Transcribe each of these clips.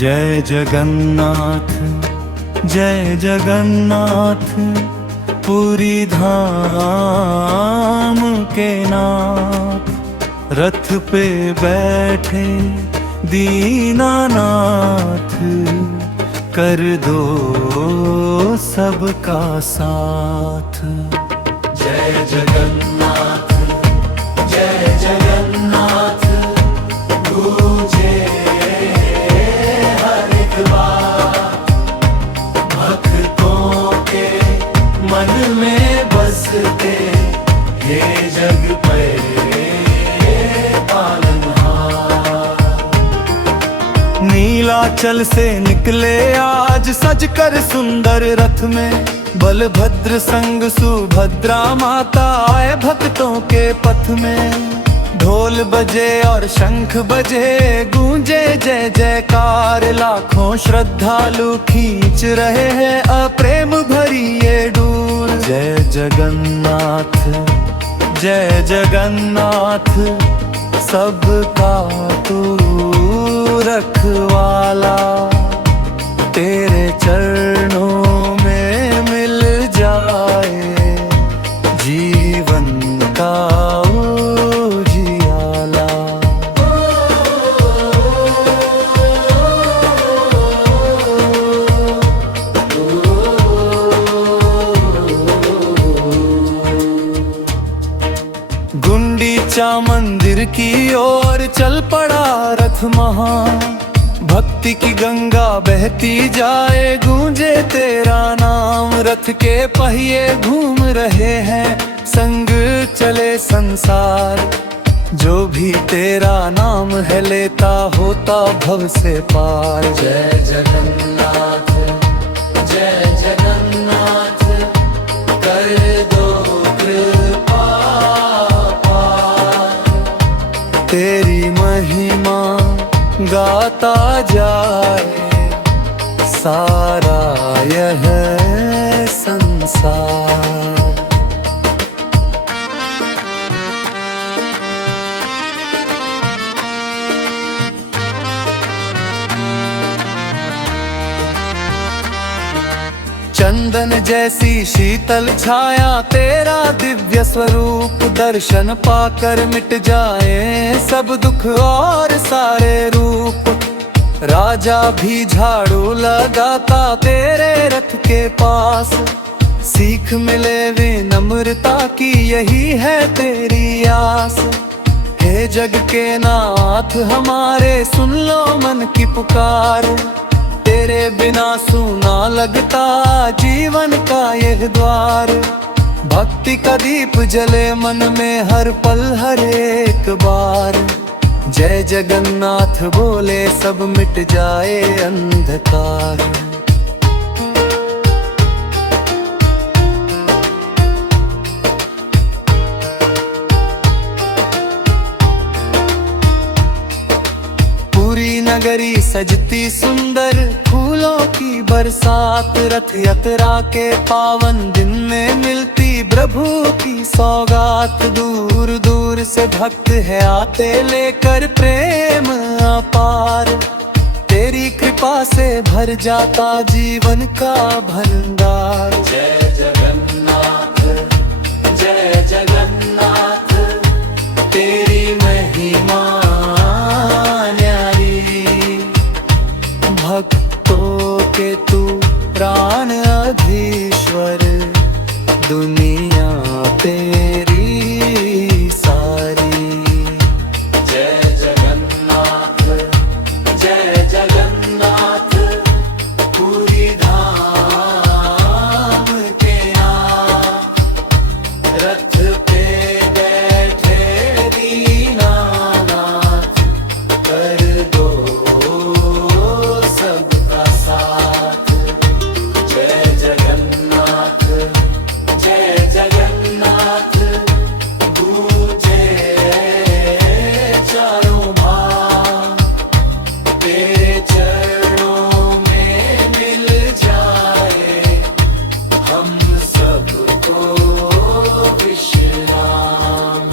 जय जगन्नाथ जय जगन्नाथ, पूरी धाम के नाथ, रथ पे बैठे दीनानाथ, कर दो सबका साथ। जय जगन्नाथ जय जगन्नाथ, गूंजे हर द्वार, भक्तों के मन में बसते ये जग पे पालनहार। नीलाचल से निकले आज सज कर सुंदर रथ में, बलभद्र संग सुभद्रा माता आए भक्तों के पथ में। ढोल बजे और शंख बजे, गूंजे जय जयकार, लाखों श्रद्धालु खींच रहे हैं अप्रेम भरी ये डोर। जय जगन्नाथ जय जगन्नाथ, सबका तू रखवाला, तेरे चरणों में मिल जाए जीवन का उजियाला। गुंडीचा मंदिर की ओर चल पड़ा रथ महा, भक्ति की गंगा बहती जाए, गूंजे तेरा नाम। रथ के पहिए घूम रहे हैं, संग चले संसार, जो भी तेरा नाम है लेता होता भव से पार। जय जगन्नाथ जय जगन्नाथ, कर दो कृपा पार, तेरी महिमा गाता जाए सारा यह संसार। चंदन जैसी शीतल छाया तेरा दिव्य स्वरूप, दर्शन पाकर मिट जाए सब दुख और सारे रूप। राजा भी झाड़ू लगाता तेरे रथ के पास, सीख मिले विनम्रता की यही है तेरी आस। हे जग के नाथ हमारे, सुन लो मन की पुकार, तेरे बिना सूना लगता जीवन का यह द्वार। भक्ति का दीप जले मन में हर पल हर एक बार, जय जगन्नाथ बोले सब मिट जाए अंधकार। नगरी सजती सुंदर, फूलों की बरसात, रथ यात्रा के पावन दिन में मिलती प्रभु की सौगात। दूर दूर से भक्त है आते लेकर प्रेम अपार, तेरी कृपा से भर जाता जीवन का भंडार। जय जगन्नाथ जय जगन्नाथ, तेरी महिमा भक्तों के तू प्राण अधीश्वर, दुनिया तेरी सारी। जय जगन्नाथ जय जगन्नाथ, पूरी धाम के नाथ, रथ पे बैठे दीनानाथ, कर दो सबका साथ। जय जगन्नाथ जय जगन्नाथ, गूंजे चारों धाम, तेरे चरणों में मिल जाए हम सबको विश्राम।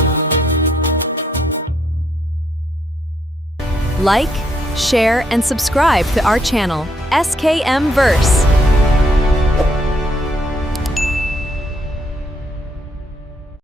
Like, share, and subscribe to our channel, SKM Verse.